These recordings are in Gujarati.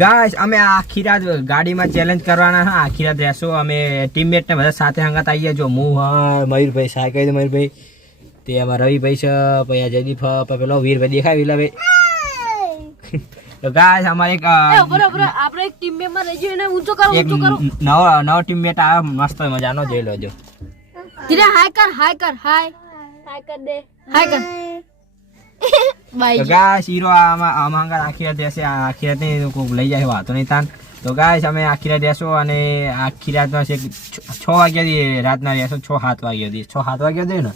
ગાઈસ અમે આખી રાત ગાડીમાં ચેલેન્જ કરવાના હા આખી રાત રહેશું અમે ટીમમેટ ને બધા સાથે હંગાત આવીએ જો હું હા મયુરભાઈ સાહેબ કહી દે મયુરભાઈ તે આમાં રવિભાઈ છે પછી જયદીપ પેલો વીરભાઈ દેખાય વીરભાઈ તો ગાઈસ અમારે એક આપણે એક ટીમ મેમ્બર રહી ગયો એને ઊંચો કરો નવો ટીમમેટ આવ્યો મસ્ત મજાનો જોઈ લેજો ધીરે હાય કર દે હાય કર તો ગાઈસ હીરો આમાં હંગાત આખી રાત રહેશે આખી રાત નહીં કોઈ લઈ જાય વાતો નહીં તાન તો ગાઈસ અમે આખી રાત રહેશું અને આખી રાતમાં છે 6 વાગ્યાથી રાતના રહેશું 6-7 વાગ્યા સુધી 6-7 વાગ્યા દે ને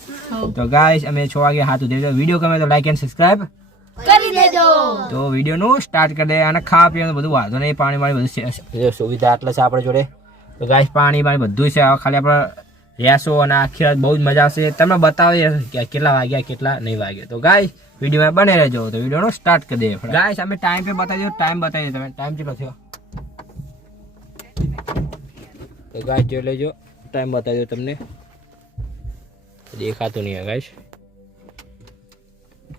તો ગાઈસ અમે 6 વાગ્યા હાથ ઉધરી વિડીયો ગમે તો લાઈક એન્ડ સબસ્ક્રાઇબ કરી દેજો તો વિડીયો નું સ્ટાર્ટ કરી દે અને ખાવા પીવાનું બધું વાંધો નહીં પાણી બધું સુવિધા એટલે છે આપણે જોડે તો ગાઈસ પાણી બધું છે ખાલી આપણે રહેશું અને આખી રાત બહુ જ મજા આવશે તમને બતાવીએ કે કેટલા વાગ્યા કેટલા નહીં વાગ્યા તો ગાઈસ વિડીયોમાં બને રહેજો તો વિડીયોનો સ્ટાર્ટ કરી દે ગાઈસ અમે ટાઈમ પે બતાવી દો ટાઈમ બતાવી દો તમે ટાઈમ કેટલો થયો તો ગાઈસ જોઈ લેજો ટાઈમ બતાવી દો તમને દેખાતું નહીં ગાઈસ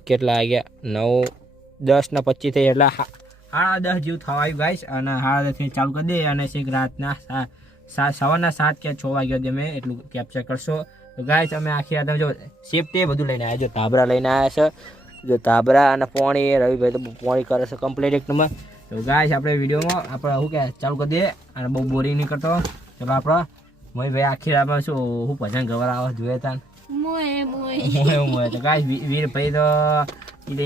કેટલા વાગ્યા 9:10:25 થઈ એટલે 10:30 જેવું થવા આવ્યું ગાઈસ અને 10:30 ચાલુ કરી દે અને છેક રાતના સવારના 7 કે 6 વાગ્યા સુધી અમે એટલું કેપ્ચર કરશો તો ગાઈસ અમે આખી રાત જો સેફટી બધું લઈને આવ્યા જો તાબરા લઈને આવ્યા છે જો તાબરા અને પોણી રવિભાઈ તો પોણી કરે છે કમ્પ્લીટ એક નંબર તો ગાઈસ આપણે વિડીયોમાં આપણે શું કે ચાલુ કરી દઈએ અને બહુ બોરિંગ નહીં કરતો ચલો આપણે મોહીભાઈ આખી રાતમાં શું હું ભજન ગવર આવે જોઈએ તાન મોય તો ગાઈસ વીરભાઈ તો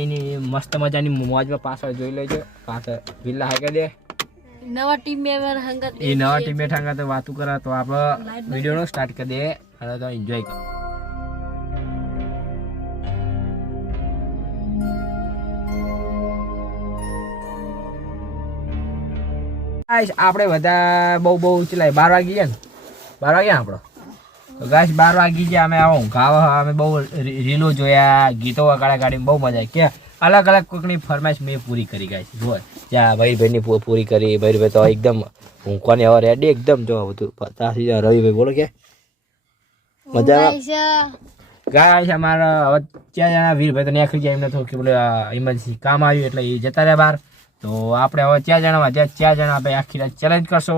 એની મસ્ત મજાની મોજમાં પાછળ જોઈ લેજો પાછળ વિલ્લા હાઈ દે નવા ટીમ મેમ્બર હંગત એ નવા ટીમમેટ હંગત વાતું કરે તો આપણે વિડીયોનો સ્ટાર્ટ કરી દઈએ અને તો એન્જોય કરો આપણે બધા બહુ ચલાય 12 વાગી ગયા ને 12 વાગ્યા આપણો તો ગાઈસ 12 વાગી ગયા અમે આવો ગાવા અમે બહુ રીલો જોયા ગીતો વગાડ્યા ગાડીમાં બહુ મજા આવી કે અલગ અલગ કોઈકની ફરમાઈશ મેં પૂરી કરી ગાઈસ જો ત્યાં ભાઈની પૂરી કરી ભાઈ તો એકદમ હું કોને હવે રેડી એકદમ જો બધું પતાસી રવિભાઈ બોલો કે મજા ગાઈસ અમારા હવે 4 જણા વીરભાઈ તો નીકળી ગયા એમને તો કે બોલે ઇમરજન્સી કામ આવ્યું એટલે એ જતા રહ્યા બહાર તો આપણે હવે 4 જણામાં 4 જણા આપણે આખી રાત ચેલેન્જ કરશો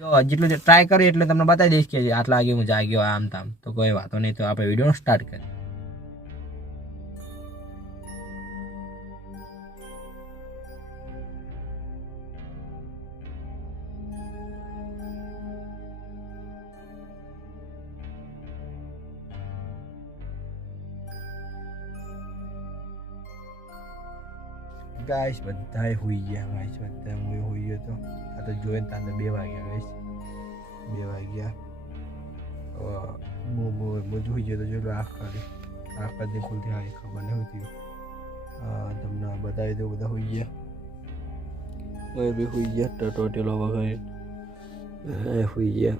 જો જેટલું ટ્રાય કરીએ એટલે તમને બતાવી દઈશ કે આટલા વાગે હું જાગ્યો આમ તામ તો કોઈ વાતો નહીં તો આપણે વિડીયોનો સ્ટાર્ટ કરીએ ગાઈસ બધાય હોઈ ગયા ગાઈસ બધા હું હોઈ ગયો તો આ તો જોઈને તાને 2 વાગ્યા ગાઈસ 2 વાગ્યા હું હોઈ ગયો તો જો આંખ કાઢી ખુલતી આવી ખબર નહીં હોતી તમને બતાવી દઉં બધા હોઈ ગયા મેં બી હોઈ ગયા ટોટેલો વગર હોઈ ગયા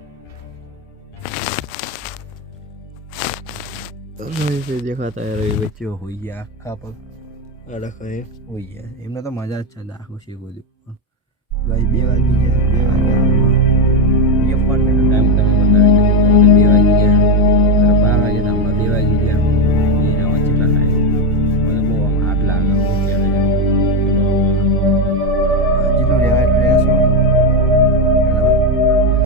દેખાતા રવિ વચ્ચે હોઈ ગયા આખા પગ અડખે હોઈ ગયા એમને તો મજા જ છે દાખો છે બધું ભાઈ 2 વાગી